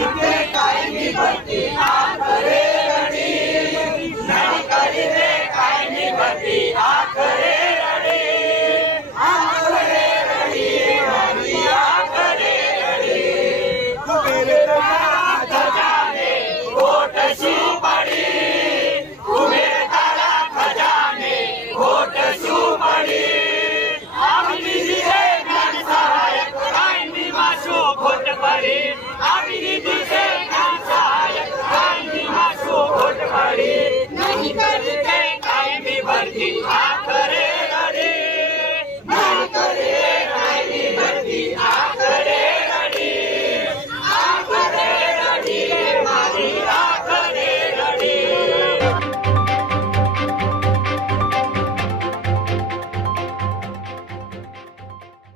खाएँगे खाएँगे भक्ति